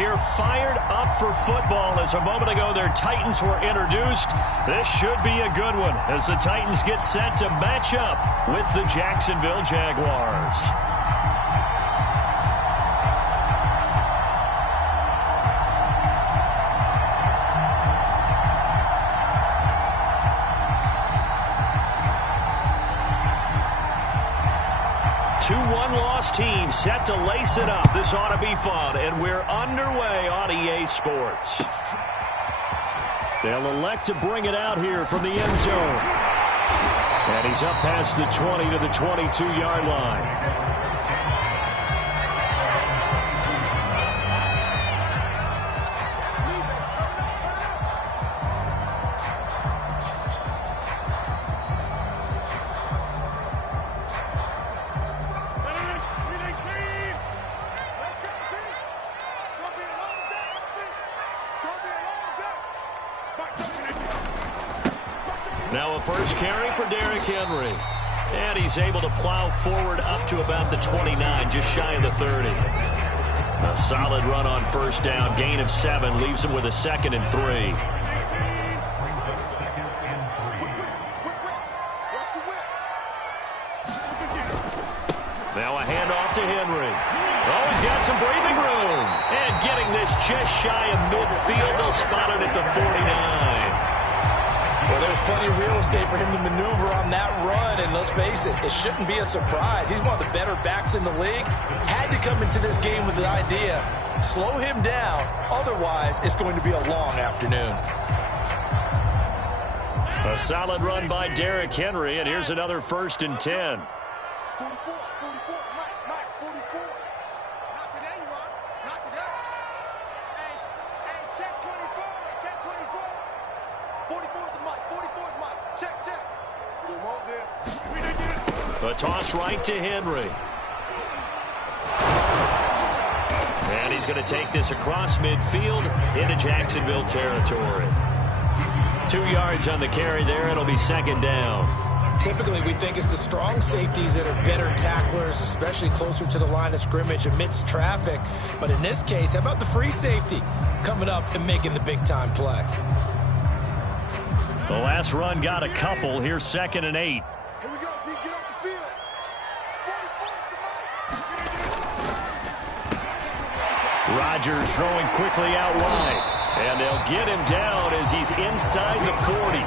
here fired up for football as a moment ago their Titans were introduced. This should be a good one as the Titans get set to match up with the Jacksonville Jaguars. One-loss team set to lace it up. This ought to be fun, and we're underway on EA Sports. They'll elect to bring it out here from the end zone. And he's up past the 20 to the 22-yard line. Now a first carry for Derrick Henry. And he's able to plow forward up to about the 29, just shy of the 30. A solid run on first down. Gain of 7 leaves him with a 2nd and 3. Now a handoff to Henry. Oh, he's got some breathing room. And getting this just shy of midfield. They'll spot it at the 49. Well, there's plenty of real estate for him to maneuver on that run, and let's face it, it shouldn't be a surprise. He's one of the better backs in the league. Had to come into this game with the idea, slow him down, otherwise it's going to be a long afternoon. A solid run by Derrick Henry, and here's another 1st and 10. 44, Mike, 44. Not today, you are. Not today. Hey, check 24, check 24. 44 is the Mike, 44 is Mike. Check. We want this. We didn't get it. A toss right to Henry. And he's going to take this across midfield into Jacksonville territory. 2 yards on the carry there. It'll be 2nd down. Typically, we think it's the strong safeties that are better tacklers, especially closer to the line of scrimmage amidst traffic. But in this case, how about the free safety coming up and making the big-time play? The last run got a couple. Here's 2nd and 8. Here we go, D. Get off the field. 44 is the Mike. Rodgers throwing quickly out wide. And they'll get him down as he's inside the 40.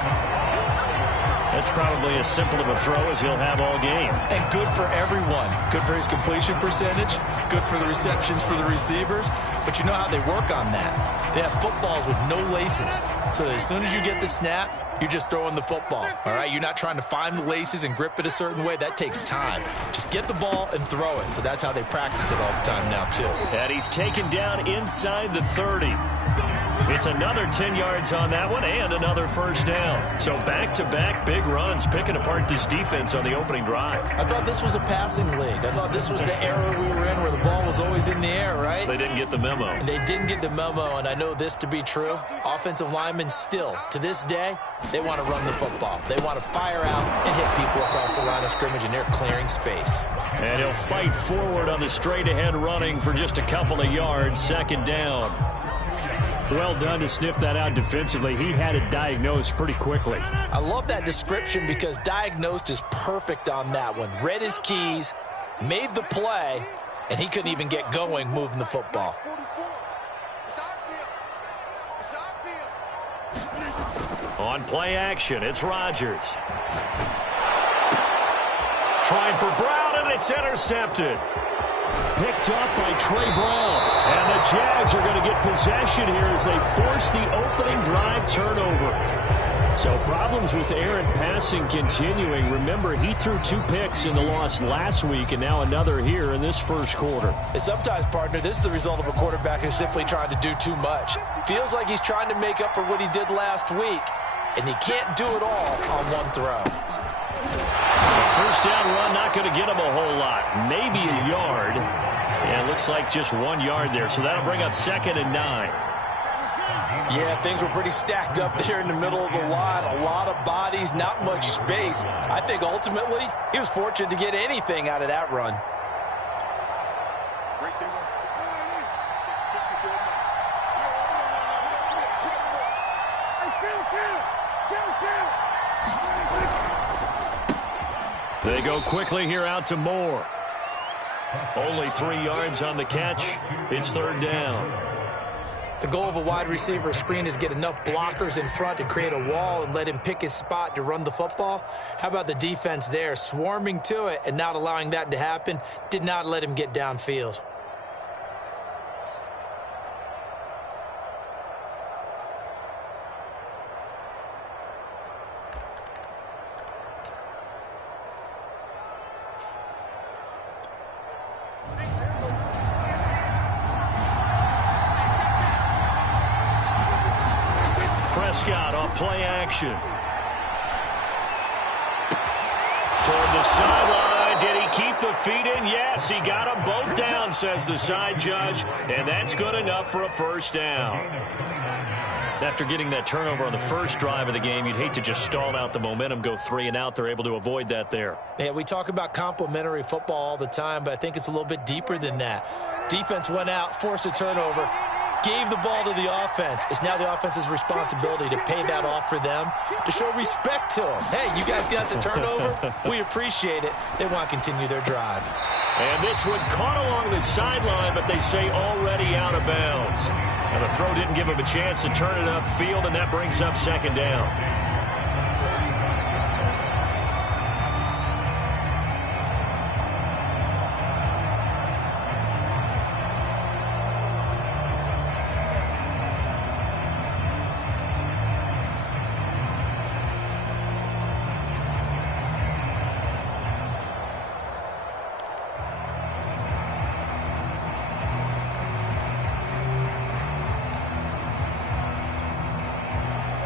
That's probably as simple of a throw as he'll have all game. And good for everyone. Good for his completion percentage. Good for the receptions for the receivers. But you know how they work on that. They have footballs with no laces. So that as soon as you get the snap, you're just throwing the football. All right? You're not trying to find the laces and grip it a certain way. That takes time. Just get the ball and throw it. So that's how they practice it all the time now, too. And he's taken down inside the 30. It's another 10 yards on that one and another 1st down. So back-to-back big runs picking apart this defense on the opening drive. I thought this was a passing league. I thought this was the era we were in where the ball was always in the air, right? They didn't get the memo. And they didn't get the memo, and I know this to be true. Offensive linemen still, to this day, they want to run the football. They want to fire out and hit people across the line of scrimmage, and they're clearing space. And he'll fight forward on the straight-ahead running for just a couple of yards. 2nd down. Well done to sniff that out defensively. He had it diagnosed pretty quickly. I love that description because diagnosed is perfect on that one. Read his keys, made the play, and he couldn't even get going moving the football. On play action, it's Rodgers. Trying for Brown, and it's intercepted. Picked up by Trey Brown. And the Jags are going to get possession here as they force the opening drive turnover. So problems with errant passing continuing. Remember, he threw 2 picks in the loss last week and now another here in this 1st quarter. And sometimes, partner, this is the result of a quarterback who's simply trying to do too much. Feels like he's trying to make up for what he did last week, and he can't do it all on one throw. First down run, not going to get him a whole lot. Maybe a yard. And it looks like just 1 yard there. So that'll bring up 2nd and 9. Yeah, things were pretty stacked up there in the middle of the line. A lot of bodies, not much space. I think ultimately he was fortunate to get anything out of that run. They go quickly here out to Moore. Only 3 yards on the catch. It's third down. The goal of a wide receiver screen is get enough blockers in front to create a wall and let him pick his spot to run the football. How about the defense there, swarming to it and not allowing that to happen? Did not let him get downfield. Prescott off play action. Toward the sideline. Did he keep the feet in? Yes, he got them both down, says the side judge. And that's good enough for a first down. After getting that turnover on the first drive of the game, you'd hate to just stall out the momentum, go 3 and out. They're able to avoid that there. Yeah, we talk about complementary football all the time, but I think it's a little bit deeper than that. Defense went out, forced a turnover, gave the ball to the offense. It's now the offense's responsibility to pay that off for them, to show respect to them. Hey, you guys got a turnover? We appreciate it. They want to continue their drive. And this one caught along the sideline, but they say already out of bounds. And the throw didn't give him a chance to turn it upfield, and that brings up second down.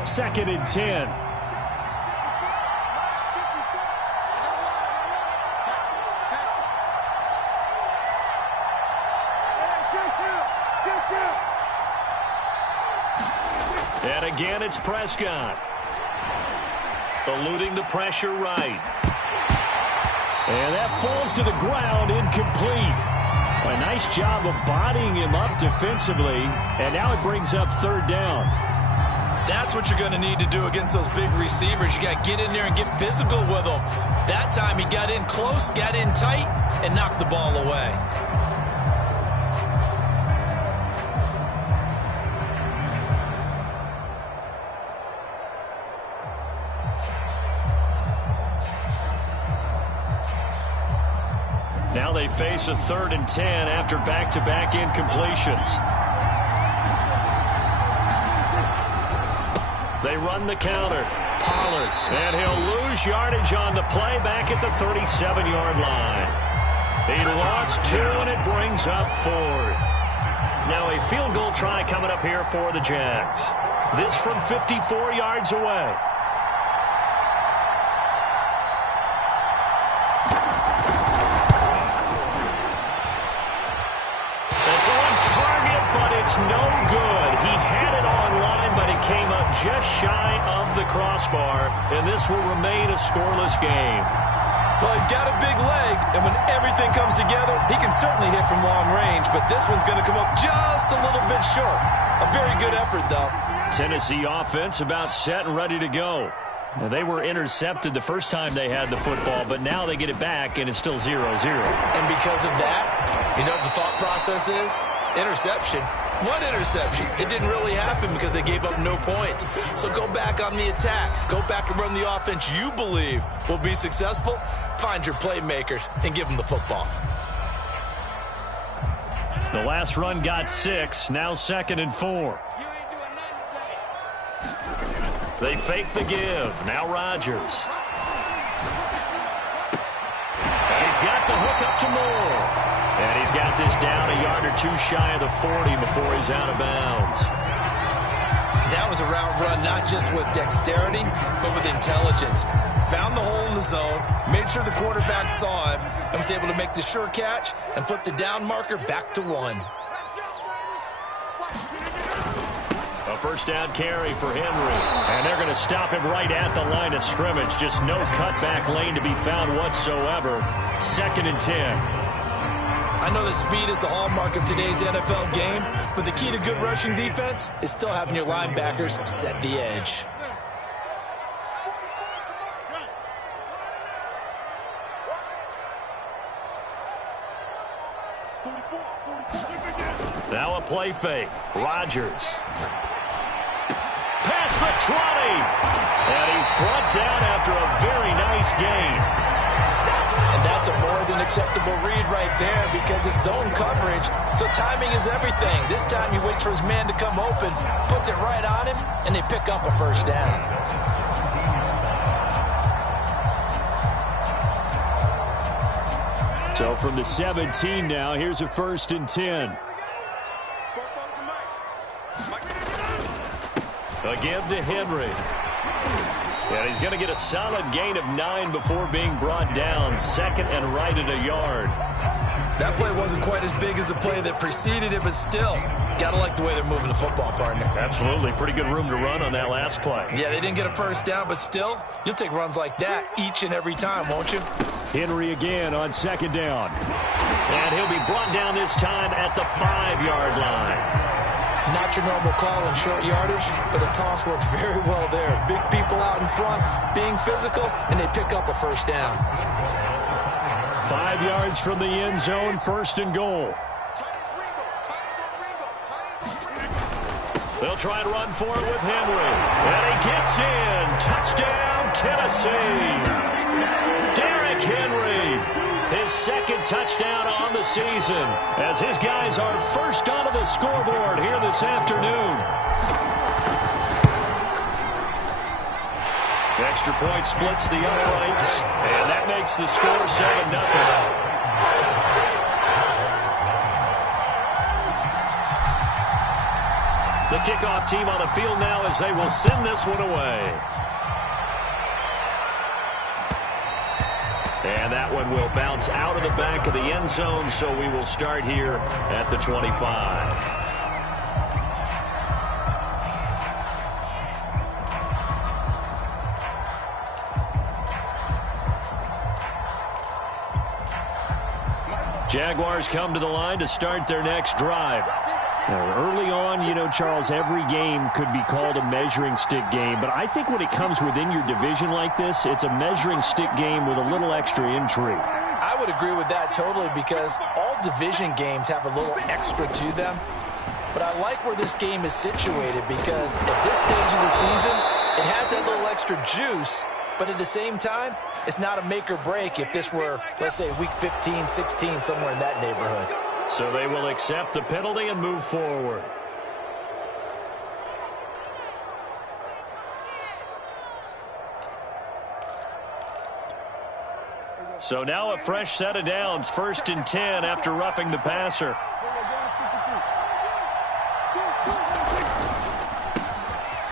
Second and 10. And again, it's Prescott. Eluding the pressure right. And that falls to the ground, incomplete. A nice job of bodying him up defensively. And now it brings up third down. That's what you're going to need to do against those big receivers. You got to get in there and get physical with them. That time he got in close, got in tight, and knocked the ball away. Now they face a 3rd and 10 after back-to-back incompletions. They run the counter. Pollard. And he'll lose yardage on the play back at the 37-yard line. He lost 2, and it brings up 4th. Now a field goal try coming up here for the Jags. This from 54 yards away. It's on target, but it's no good. He had it on line, but it came up just shy of the crossbar, and this will remain a scoreless game. Well, he's got a big leg, and when everything comes together, he can certainly hit from long range, but this one's going to come up just a little bit short. A very good effort, though. Tennessee offense about set and ready to go. Now, they were intercepted the first time they had the football, but now they get it back, and it's still 0-0. And because of that, you know what the thought process is? Interception. What interception? It didn't really happen because they gave up no points. So go back on the attack. Go back and run the offense you believe will be successful. Find your playmakers and give them the football. The last run got 6. Now 2nd and 4. They fake the give. Now Rodgers. And he's got the hook up to Moore. And he's got this down a yard or 2 shy of the 40 before he's out of bounds. That was a route run not just with dexterity, but with intelligence. Found the hole in the zone, made sure the quarterback saw him, and was able to make the sure catch and flip the down marker back to 1. A first down carry for Henry. And they're going to stop him right at the line of scrimmage. Just no cutback lane to be found whatsoever. 2nd and 10. I know that speed is the hallmark of today's NFL game, but the key to good rushing defense is still having your linebackers set the edge. play fake. Rodgers. Past the 20. And he's brought down after a very nice gain. And that's a more than acceptable read right there because it's zone coverage, so timing is everything. This time he waits for his man to come open, puts it right on him, and they pick up a first down. So from the 17 now, here's a 1st and 10. Again to Henry. And he's going to get a solid gain of 9 before being brought down. 2nd and right at a yard. That play wasn't quite as big as the play that preceded it, but still, got to like the way they're moving the football, partner. Absolutely. Pretty good room to run on that last play. Yeah, they didn't get a first down, but still, you'll take runs like that each and every time, won't you? Henry again on 2nd down. And he'll be brought down this time at the 5-yard line. Not your normal call in short yardage, but the toss works very well there. Big people out in front, being physical, and they pick up a first down. 5 yards from the end zone, 1st and goal. They'll try and run for it with Henry. And he gets in. Touchdown, Tennessee. Derrick Henry. His 2nd touchdown on the season as his guys are first onto the scoreboard here this afternoon. Extra point splits the uprights, and that makes the score 7-0. The kickoff team on the field now as they will send this one away. And that one will bounce out of the back of the end zone, so we will start here at the 25. Jaguars come to the line to start their next drive. Early on, you know, Charles, every game could be called a measuring stick game. But I think when it comes within your division like this, it's a measuring stick game with a little extra intrigue. I would agree with that totally because all division games have a little extra to them. But I like where this game is situated because at this stage of the season, it has that little extra juice. But at the same time, it's not a make or break if this were, let's say, week 15, 16, somewhere in that neighborhood. So they will accept the penalty and move forward. So now a fresh set of downs, 1st and 10 after roughing the passer.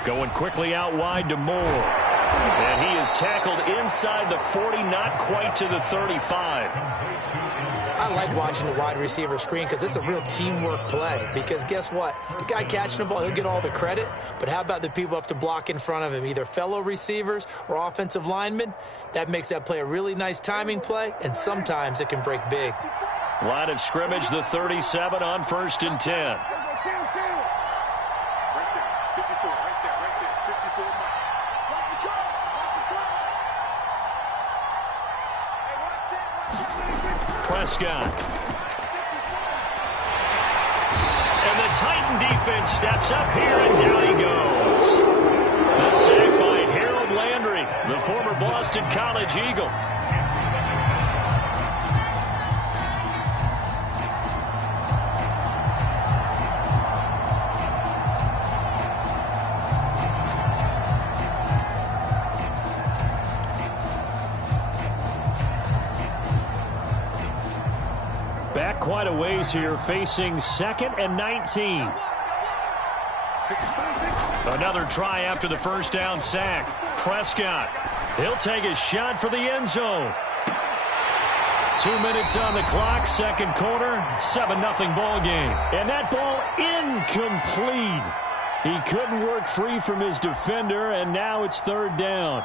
Going quickly out wide to Moore. And he is tackled inside the 40, not quite to the 35. I like watching the wide receiver screen because it's a real teamwork play. Because guess what? The guy catching the ball, he'll get all the credit. But how about the people up to block in front of him, either fellow receivers or offensive linemen? That makes that play a really nice timing play, and sometimes it can break big. Line of scrimmage, the 37 on 1st and 10. Prescott. And the Titan defense steps up here, and down he goes. The sack by Harold Landry, the former Boston College Eagle. Back quite a ways here, facing 2nd and 19. Another try after the first down sack. Prescott, he'll take a shot for the end zone. 2 minutes on the clock, 2nd quarter, 7-0 ball game. And that ball incomplete. He couldn't work free from his defender, and now it's 3rd down.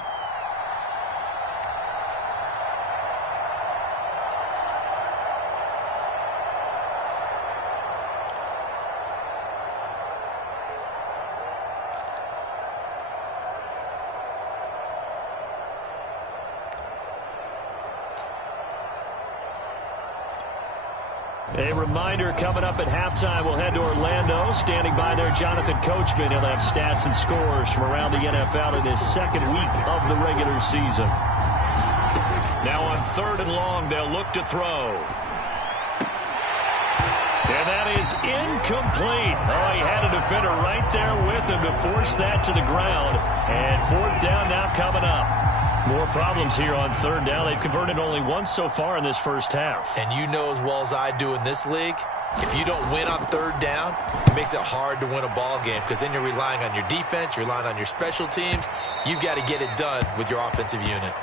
A reminder coming up at halftime, we'll head to Orlando. Standing by there, Jonathan Coachman. He'll have stats and scores from around the NFL in his second week of the regular season. Now on 3rd and long, they'll look to throw. And that is incomplete. Oh, he had a defender right there with him to force that to the ground. And 4th down now coming up. More problems here on 3rd down. They've converted only once so far in this first half. And you know as well as I do in this league, if you don't win on 3rd down, it makes it hard to win a ball game because then you're relying on your defense, you're relying on your special teams. You've got to get it done with your offensive unit.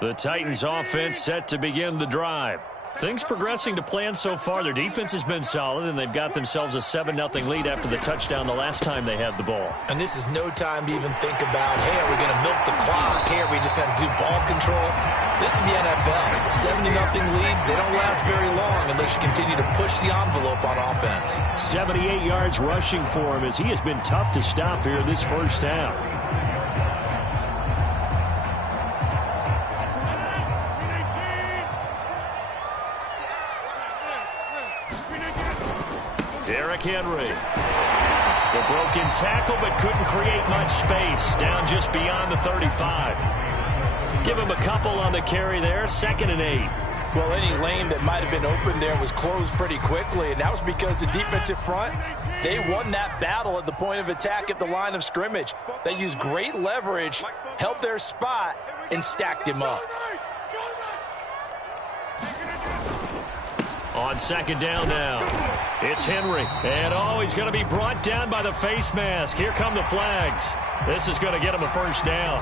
The Titans offense set to begin the drive. Things progressing to plan so far. Their defense has been solid, and they've got themselves a 7-0 lead after the touchdown the last time they had the ball. And this is no time to even think about, hey, are we going to milk the clock? Hey, are we just going to do ball control? This is the NFL. 70-0 leads, they don't last very long unless you continue to push the envelope on offense. 78 yards rushing for him as he has been tough to stop here this first half. Henry. The broken tackle, but couldn't create much space. Down just beyond the 35. Give him a couple on the carry there. 2nd and 8. Well, any lane that might have been open there was closed pretty quickly, and that was because the defensive front, they won that battle at the point of attack at the line of scrimmage. They used great leverage, held their spot, and stacked him up. On 2nd down now, it's Henry. And, oh, he's going to be brought down by the face mask. Here come the flags. This is going to get him a 1st down.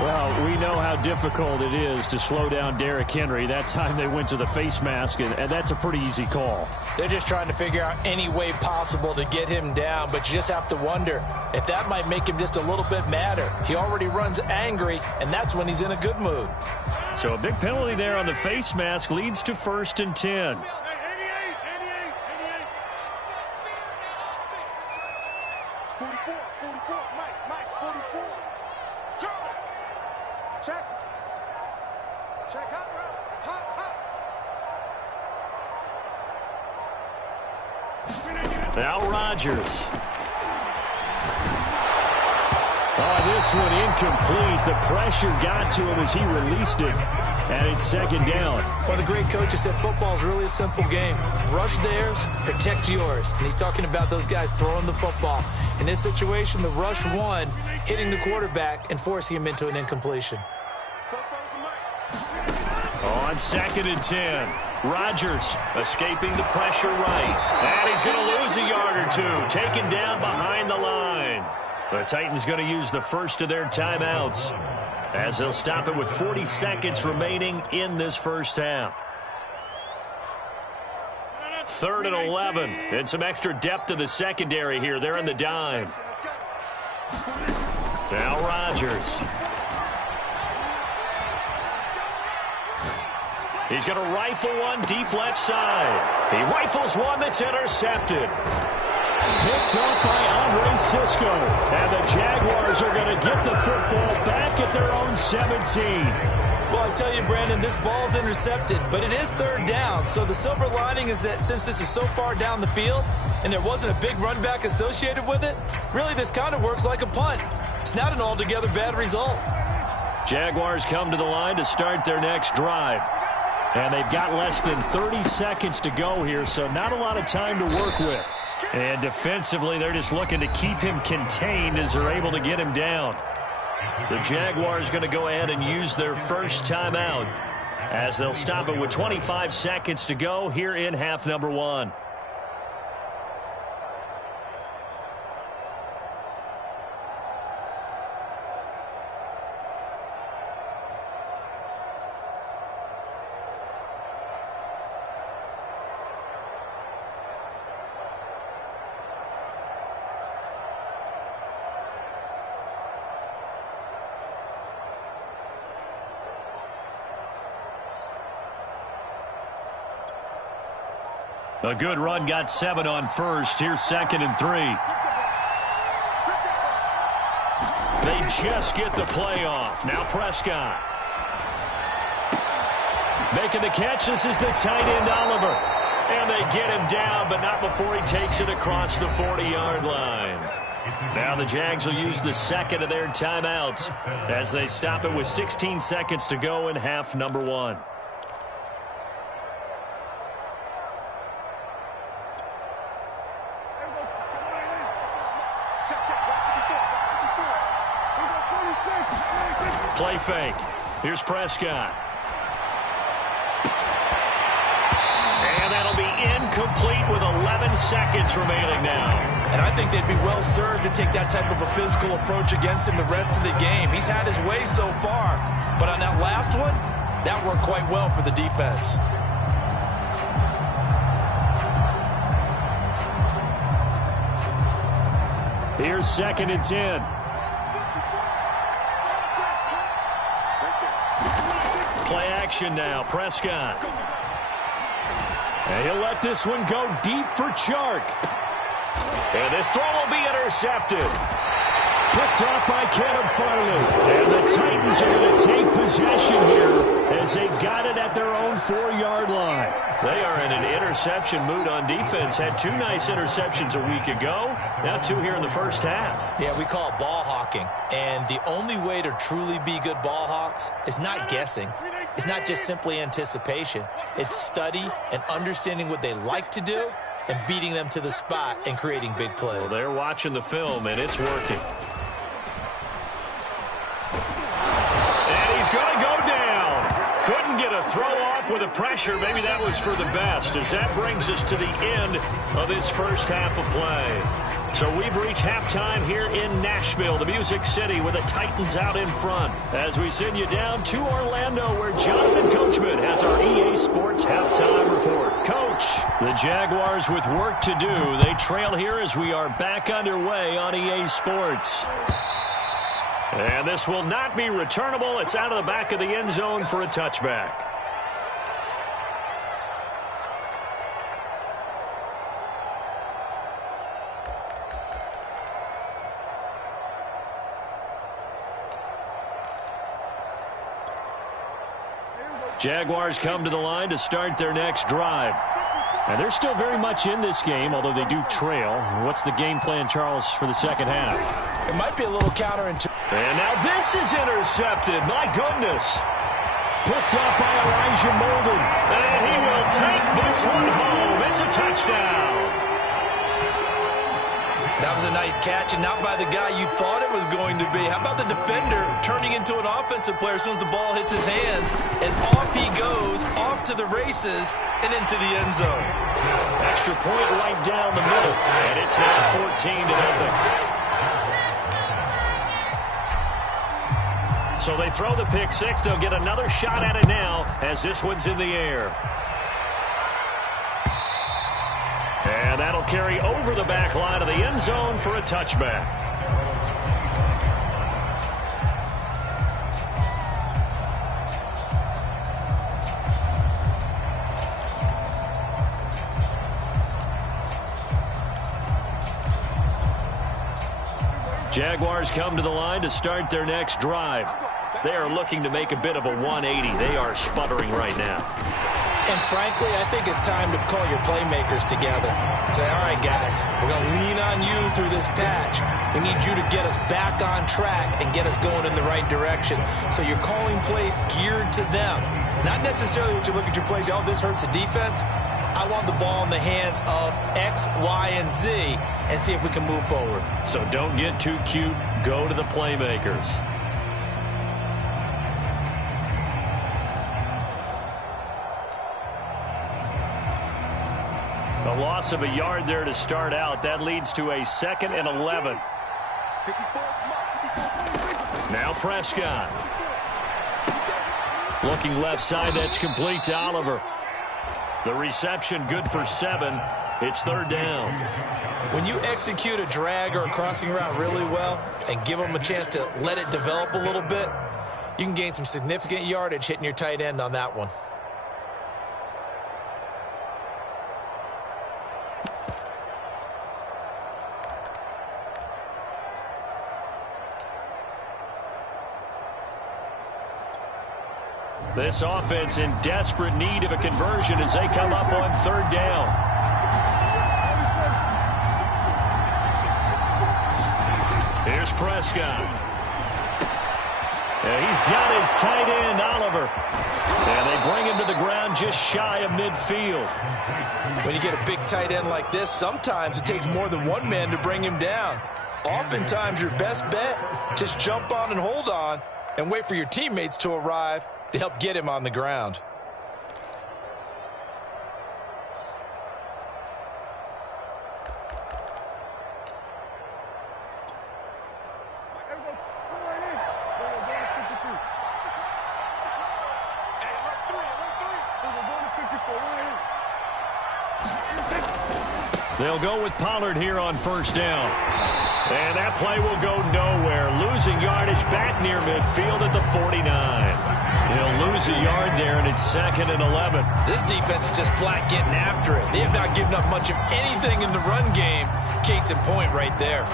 Well, we know how difficult it is to slow down Derrick Henry. That time they went to the face mask, and that's a pretty easy call. They're just trying to figure out any way possible to get him down, but you just have to wonder if that might make him just a little bit madder. He already runs angry, and that's when he's in a good mood. So a big penalty there on the face mask leads to 1st and 10. Now Rodgers. Oh, this one incomplete. The pressure got to him as he released it. And it's 2nd down. One of the great coaches said football is really a simple game. Rush theirs, protect yours. And he's talking about those guys throwing the football. In this situation, the rush won, hitting the quarterback and forcing him into an incompletion. On 2nd and 10. Rodgers escaping the pressure right. And he's going to lose a yard or two. Taken down behind the line. The Titans going to use the first of their timeouts as they'll stop it with 40 seconds remaining in this first half. 3rd and 11. And some extra depth in the secondary here. They're in the dime. Now Rodgers. He's going to rifle one deep left side. He rifles one that's intercepted. Picked up by Andre Cisco. And the Jaguars are going to get the football back at their own 17. Well, I tell you, Brandon, this ball's intercepted, but it is 3rd down. So the silver lining is that since this is so far down the field and there wasn't a big run back associated with it, really this kind of works like a punt. It's not an altogether bad result. Jaguars come to the line to start their next drive. And they've got less than 30 seconds to go here, so not a lot of time to work with. And defensively, they're just looking to keep him contained as they're able to get him down. The Jaguars going to go ahead and use their first timeout as they'll stop it with 25 seconds to go here in half number 1. A good run got 7 on first. Here's 2nd and 3. They just get the play off. Now Prescott. Making the catch. This is the tight end, Oliver. And they get him down, but not before he takes it across the 40-yard line. Now the Jags will use the second of their timeouts as they stop it with 16 seconds to go in half number 1. Play fake. Here's Prescott. And that'll be incomplete with 11 seconds remaining now. And I think they'd be well served to take that type of a physical approach against him the rest of the game. He's had his way so far, but on that last one, that worked quite well for the defense. Here's 2nd and 10. Play action now. Prescott. And he'll let this one go deep for Chark. And this throw will be intercepted. Picked off by Caleb Farley. And the Titans are going to take possession here as they've got it at their own 4-yard line. They are in an interception mood on defense. Had 2 nice interceptions a week ago. Now 2 here in the first half. Yeah, we call it ball hawking. And the only way to truly be good ball hawks is not guessing. It's not just simply anticipation. It's study and understanding what they like to do and beating them to the spot and creating big plays. Well, they're watching the film, and it's working. And he's going to go down. Couldn't get a throw off with the pressure. Maybe that was for the best, as that brings us to the end of this first half of play. So we've reached halftime here in Nashville, the Music City, with the Titans out in front. As we send you down to Orlando, where Jonathan Coachman has our EA Sports halftime report. Coach, the Jaguars with work to do. They trail here as we are back underway on EA Sports. And this will not be returnable. It's out of the back of the end zone for a touchback. Jaguars come to the line to start their next drive. And they're still very much in this game, although they do trail. What's the game plan, Charles, for the second half? It might be a little counterintuitive. And now this is intercepted. My goodness. Picked up by Elijah Molden. And he will take this one home. It's a touchdown. That was a nice catch, and not by the guy you thought it was going to be. How about the defender turning into an offensive player as soon as the ball hits his hands, and off he goes, off to the races, and into the end zone. Extra point right down the middle, and it's now 14-0. So they throw the pick six. They'll get another shot at it now as this one's in the air. And that'll carry over the back line of the end zone for a touchback. Jaguars come to the line to start their next drive. They are looking to make a bit of a 180. They are sputtering right now. And frankly, I think it's time to call your playmakers together and say, all right, guys, we're going to lean on you through this patch. We need you to get us back on track and get us going in the right direction. So you're calling plays geared to them. Not necessarily what you look at your plays, oh, this hurts the defense. I want the ball in the hands of X, Y, and Z and see if we can move forward. So don't get too cute. Go to the playmakers. A loss of a yard there to start out. That leads to a 2nd and 11. Now Prescott. Looking left side, that's complete to Oliver. The reception good for 7. It's 3rd down. When you execute a drag or a crossing route really well and give them a chance to let it develop a little bit, you can gain some significant yardage hitting your tight end on that one. This offense in desperate need of a conversion as they come up on third down. Here's Prescott. And he's got his tight end, Oliver. And they bring him to the ground just shy of midfield. When you get a big tight end like this, sometimes it takes more than one man to bring him down. Oftentimes, your best bet, just jump on and hold on and wait for your teammates to arrive to help get him on the ground. They'll go with Pollard here on first down. And that play will go nowhere. Losing yardage back near midfield at the 49. He'll lose a yard there, and it's 2nd and 11. This defense is just flat getting after it. They have not given up much of anything in the run game. Case in point right there.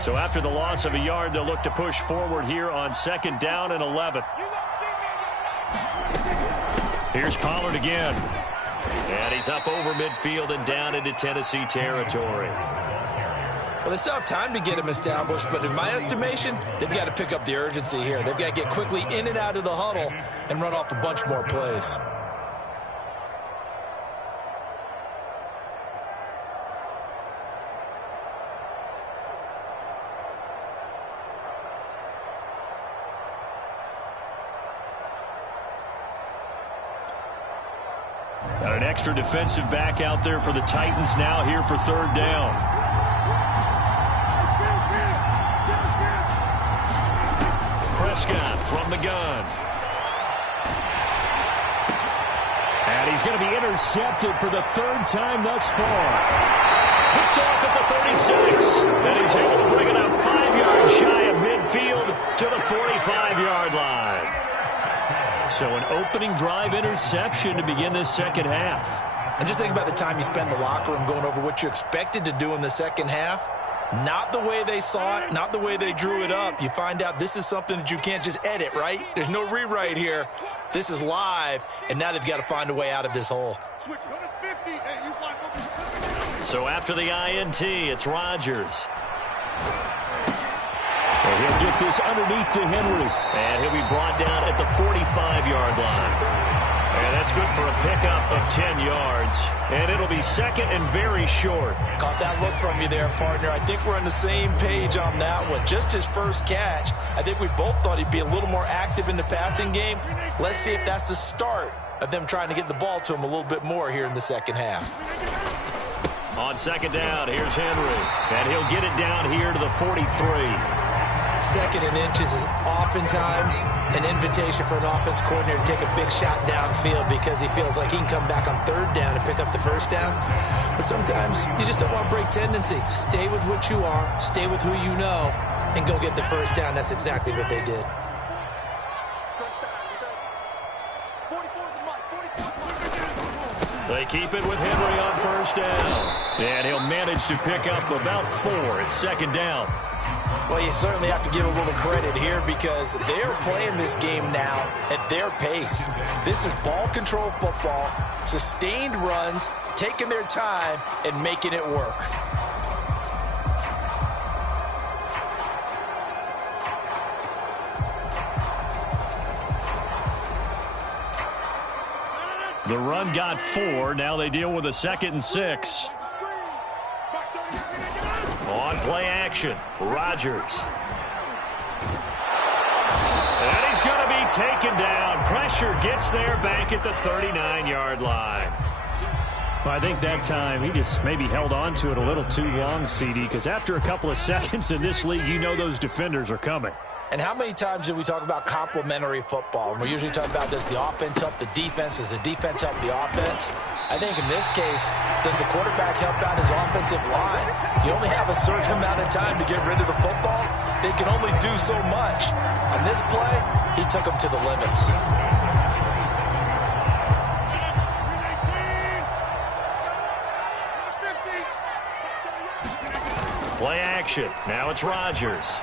So after the loss of a yard, they'll look to push forward here on 2nd down and 11. Here's Pollard again. And he's up over midfield and down into Tennessee territory. Well, they still have time to get him established, but in my estimation, they've got to pick up the urgency here. They've got to get quickly in and out of the huddle and run off a bunch more plays. Got an extra defensive back out there for the Titans now here for third down. Prescott from the gun. And he's going to be intercepted for the third time thus far. Picked off at the 36. And he's able to bring it up 5 yards shy of midfield to the 45-yard line. So an opening drive interception to begin this second half. And just think about the time you spend in the locker room going over what you expected to do in the second half. Not the way they saw it, not the way they drew it up. You find out this is something that you can't just edit, right? There's no rewrite here. This is live, and now they've got to find a way out of this hole. So after the INT, it's Rodgers. And he'll get this underneath to Henry. And he'll be brought down at the 45-yard line. And that's good for a pickup of 10 yards. And it'll be 2nd and very short. Caught that look from you there, partner. I think we're on the same page on that one. Just his first catch. I think we both thought he'd be a little more active in the passing game. Let's see if that's the start of them trying to get the ball to him a little bit more here in the second half. On 2nd down, here's Henry. And he'll get it down here to the 43. 2nd and inches is oftentimes an invitation for an offense coordinator to take a big shot downfield because he feels like he can come back on 3rd down and pick up the 1st down. But sometimes you just don't want to break tendency. Stay with what you are, stay with who you know, and go get the 1st down. That's exactly what they did. They keep it with Henry on 1st down. And he'll manage to pick up about 4. It's 2nd down. Well, you certainly have to give a little credit here because they're playing this game now at their pace. This is ball control football, sustained runs, taking their time, and making it work. The run got 4. Now they deal with a 2nd and 6. On play action, Rodgers. And he's going to be taken down. Pressure gets there back at the 39-yard line. Well, I think that time he just maybe held on to it a little too long, CD, because after a couple of seconds in this league, you know those defenders are coming. And how many times do we talk about complementary football? And we usually talk about, does the offense help the defense? Does the defense help the offense? I think in this case, does the quarterback help out his offensive line? You only have a certain amount of time to get rid of the football. they can only do so much. On this play, he took them to the limits. Play action. Now it's Rodgers.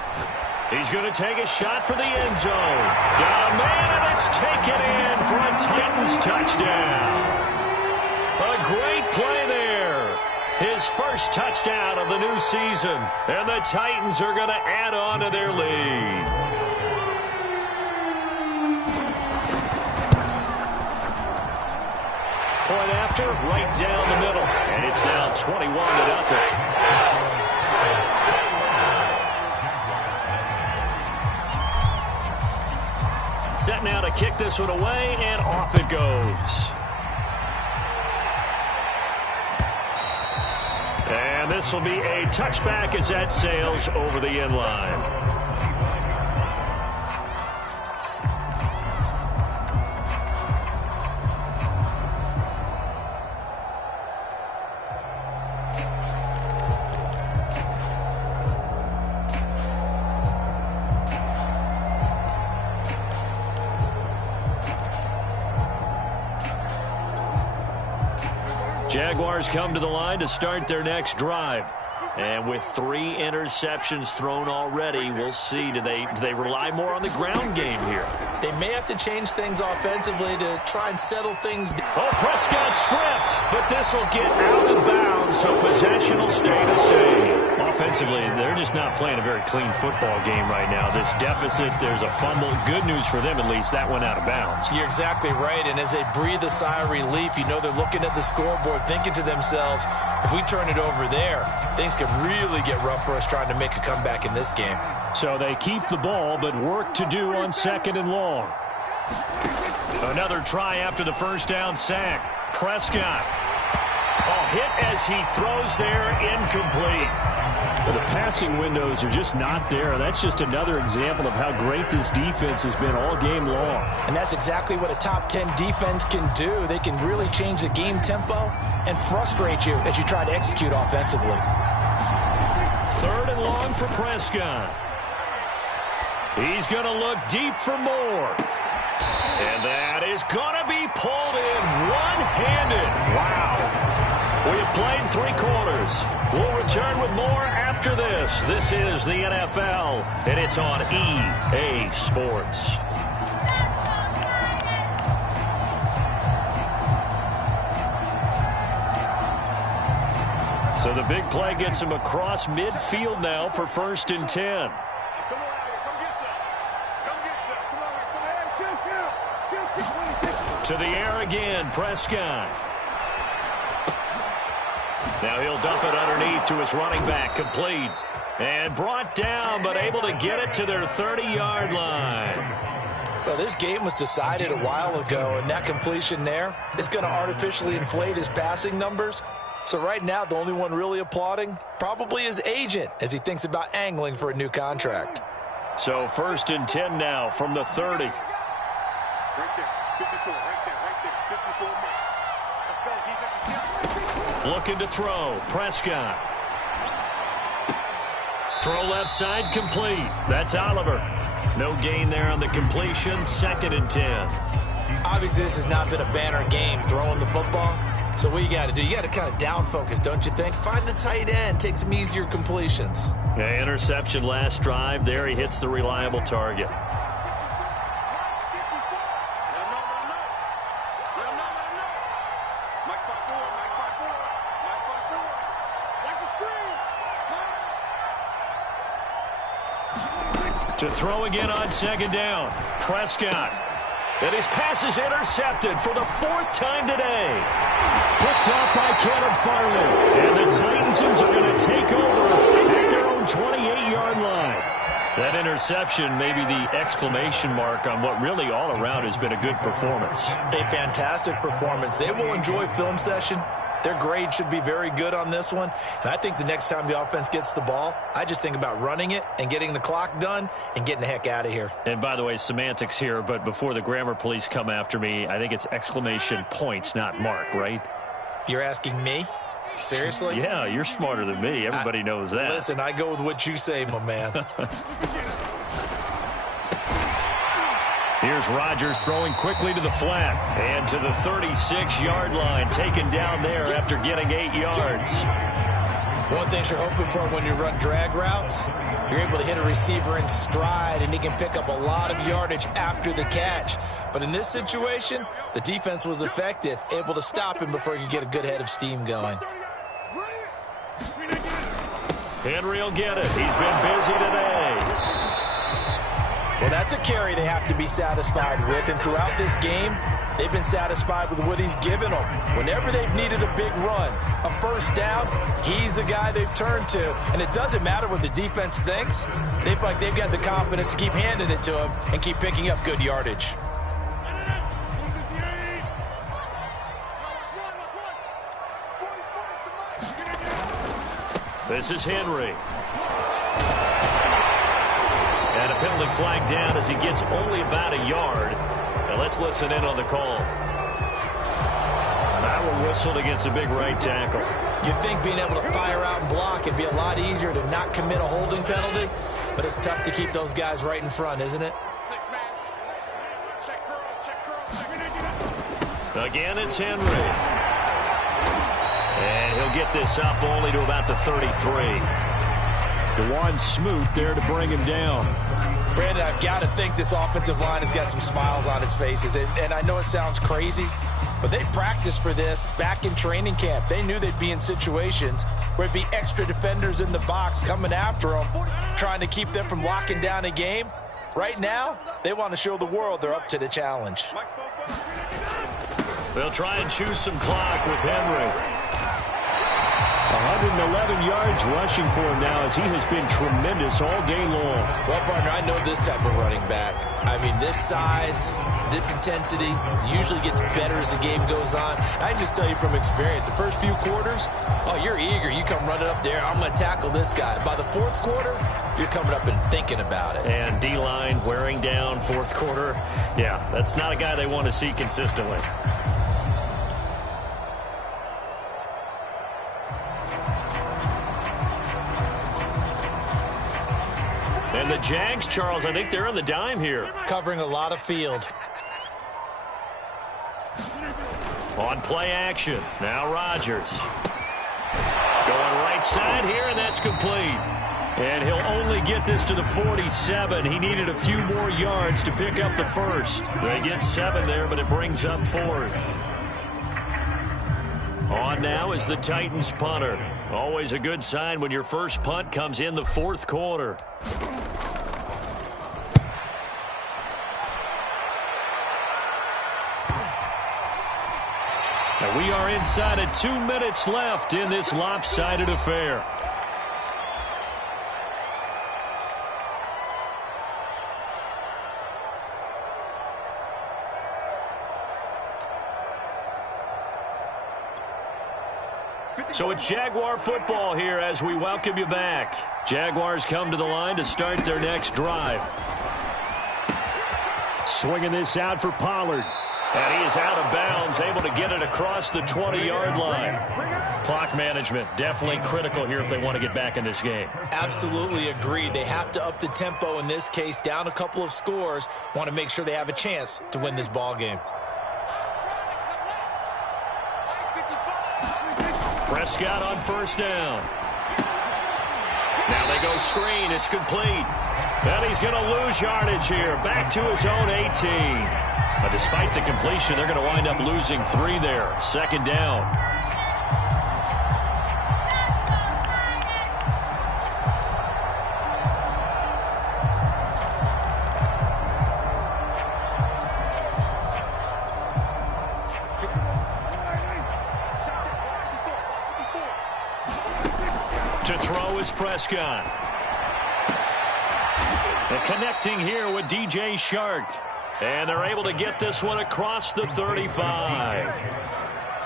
He's going to take a shot for the end zone. Got a man, and it's taken in for a Titans touchdown. A great play there. His first touchdown of the new season. And the Titans are going to add on to their lead. Point after, right down the middle. And it's now 21-0. Set now to kick this one away, and off it goes. And this will be a touchback as that sails over the end line. Jaguars come to the line to start their next drive. And with 3 interceptions thrown already, we'll see. Do they rely more on the ground game here? They may have to change things offensively to try and settle things down. Oh, Prescott stripped, but this will get out of bounds, so possession will stay the same. Offensively, they're just not playing a very clean football game right now. This deficit, there's a fumble. Good news for them, at least. That went out of bounds. You're exactly right, and as they breathe a sigh of relief, you know they're looking at the scoreboard, thinking to themselves, if we turn it over there, things could really get rough for us trying to make a comeback in this game. So they keep the ball, but work to do on 2nd and long. Another try after the first down sack. Prescott. Oh, hit as he throws there, incomplete. But the passing windows are just not there. That's just another example of how great this defense has been all game long. And that's exactly what a top 10 defense can do. They can really change the game tempo and frustrate you as you try to execute offensively. 3rd and long for Prescott. He's going to look deep for more. And that is going to be pulled in one-handed. Wow. We have played 3 quarters. We'll return with more after this. This is the NFL, and it's on EA Sports. So the big play gets him across midfield now for 1st and 10. To the air again, Prescott. Now he'll dump it underneath to his running back, complete. And brought down, but able to get it to their 30-yard line. Well, this game was decided a while ago, and that completion there is going to artificially inflate his passing numbers. So right now, the only one really applauding probably his agent as he thinks about angling for a new contract. So 1st and 10 now from the 30. Right there, 54, right there, 54 Mike. Let's go, defense is here. Looking to throw, Prescott. Throw left side, complete. That's Oliver. No gain there on the completion, 2nd and 10. Obviously, this has not been a banner game throwing the football. So what you got to do, you got to kind of down focus, don't you think? Find the tight end, take some easier completions. Yeah, interception last drive. There he hits the reliable target. To throw again on 2nd down. Prescott. And his pass is intercepted for the 4th time today. Picked off by Caleb Farley. And the Titansons are going to take over at their own 28-yard line. That interception may be the exclamation mark on what really all around has been a good performance. A fantastic performance. They will enjoy film session. Their grade should be very good on this one. And I think the next time the offense gets the ball, I just think about running it and getting the clock done and getting the heck out of here. And by the way, semantics here, but before the grammar police come after me, I think it's exclamation points, not mark, right? You're asking me? Seriously? Yeah, you're smarter than me. Everybody knows that. Listen, I go with what you say, my man. Here's Rodgers throwing quickly to the flat and to the 36-yard line, taken down there after getting 8 yards. One thing you're hoping for when you run drag routes, you're able to hit a receiver in stride, and he can pick up a lot of yardage after the catch. But in this situation, the defense was effective, able to stop him before he could get a good head of steam going. Henry will get it. He's been busy today. Well, that's a carry they have to be satisfied with, and throughout this game, they've been satisfied with what he's given them. Whenever they've needed a big run, a first down, he's the guy they've turned to. And it doesn't matter what the defense thinks. They feel like they've got the confidence to keep handing it to him and keep picking up good yardage. This is Henry. And a penalty flag down as he gets only about a yard. Now let's listen in on the call. That one whistled against a big right tackle. You'd think being able to fire out and block would be a lot easier to not commit a holding penalty, but it's tough to keep those guys right in front, isn't it? Again, it's Henry. And he'll get this up only to about the 33. DeJuan Smoot there to bring him down. Brandon, I've got to think this offensive line has got some smiles on its faces. And I know it sounds crazy, but they practiced for this back in training camp. They knew they'd be in situations where it'd be extra defenders in the box coming after them, trying to keep them from locking down a game. Right now, they want to show the world they're up to the challenge. They'll try and choose some clock with Henry. 111 yards rushing for him now as he has been tremendous all day long. Well, partner, I know this type of running back. I mean, this size, this intensity usually gets better as the game goes on. I can just tell you from experience, the first few quarters, oh, you're eager. You come running up there, I'm going to tackle this guy. By the fourth quarter, you're coming up and thinking about it. And D-line wearing down fourth quarter. Yeah, that's not a guy they want to see consistently. And the Jags, Charles, I think they're on the dime here. Covering a lot of field. On play action. Now Rodgers. Going right side here, and that's complete. And he'll only get this to the 47. He needed a few more yards to pick up the first. They get 7 there, but it brings up 4th. On now is the Titans punter. Always a good sign when your first punt comes in the 4th quarter. Now we are inside of 2 minutes left in this lopsided affair. So it's Jaguar football here as we welcome you back. Jaguars come to the line to start their next drive. Swinging this out for Pollard. And he is out of bounds, able to get it across the 20-yard line. Clock management definitely critical here if they want to get back in this game. Absolutely agreed. They have to up the tempo in this case, down a couple of scores. Want to make sure they have a chance to win this ball game. Prescott on first down. Now they go screen. It's complete. And he's going to lose yardage here. Back to his own 18. But despite the completion, they're going to wind up losing 3 there. Second down. To throw is Prescott. And connecting here with DJ Shark. And they're able to get this one across the 35.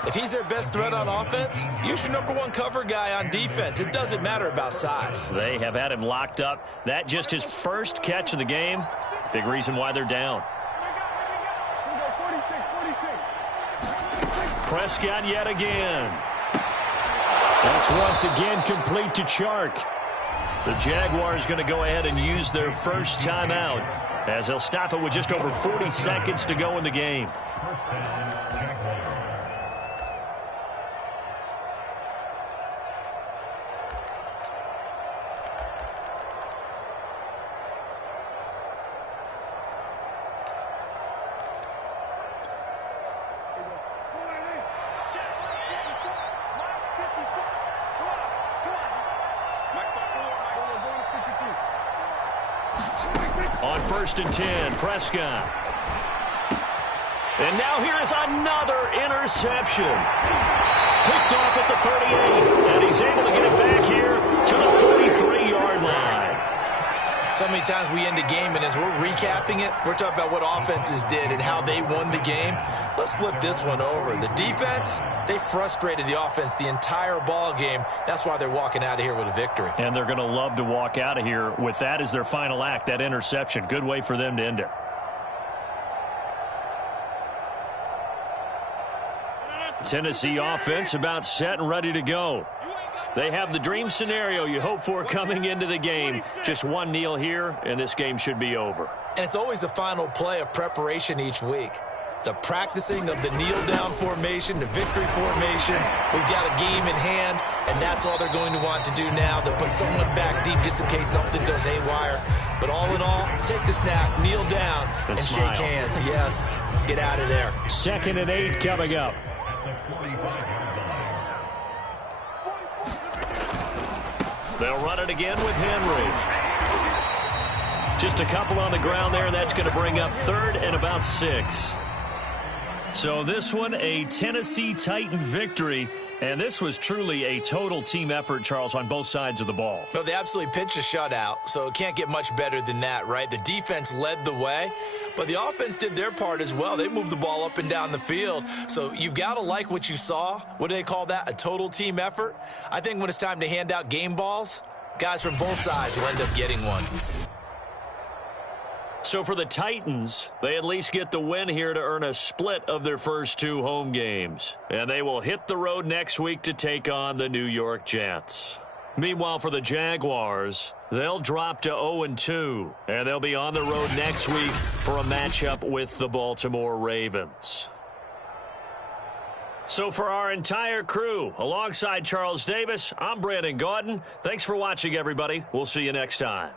If he's their best threat on offense, use your #1 cover guy on defense. It doesn't matter about size. They have had him locked up. That just his first catch of the game. Big reason why they're down. Prescott yet again. That's once again complete to Chark. The Jaguars going to go ahead and use their first timeout as they'll stop it with just over 40 seconds to go in the game. On 1st and 10, Prescott. And now here is another interception. Picked off at the 38, and he's able to get it back here to the 43-yard line. So many times we end a game, and as we're recapping it, we're talking about what offenses did and how they won the game. Let's flip this one over. The defense, they frustrated the offense the entire ball game. That's why they're walking out of here with a victory. And they're going to love to walk out of here with that as their final act, that interception. Good way for them to end it. Tennessee offense about set and ready to go. They have the dream scenario you hope for coming into the game. Just one kneel here, and this game should be over. And it's always the final play of preparation each week. The practicing of the kneel-down formation, the victory formation. We've got a game in hand, and that's all they're going to want to do now. They'll put someone back deep just in case something goes haywire. But all in all, take the snap, kneel down, and smile. shake hands. Yes, get out of there. 2nd and 8 coming up. They'll run it again with Henry. Just a couple on the ground there. That's going to bring up 3rd and about 6. So this one, a Tennessee Titan victory. And this was truly a total team effort, Charles, on both sides of the ball. No, they absolutely pitched a shutout, so it can't get much better than that, right? The defense led the way, but the offense did their part as well. They moved the ball up and down the field. So you've got to like what you saw. What do they call that? A total team effort? I think when it's time to hand out game balls, guys from both sides will end up getting one. So for the Titans, they at least get the win here to earn a split of their first 2 home games. And they will hit the road next week to take on the New York Jets. Meanwhile, for the Jaguars, they'll drop to 0-2. And they'll be on the road next week for a matchup with the Baltimore Ravens. So for our entire crew, alongside Charles Davis, I'm Brandon Gaudin. Thanks for watching, everybody. We'll see you next time.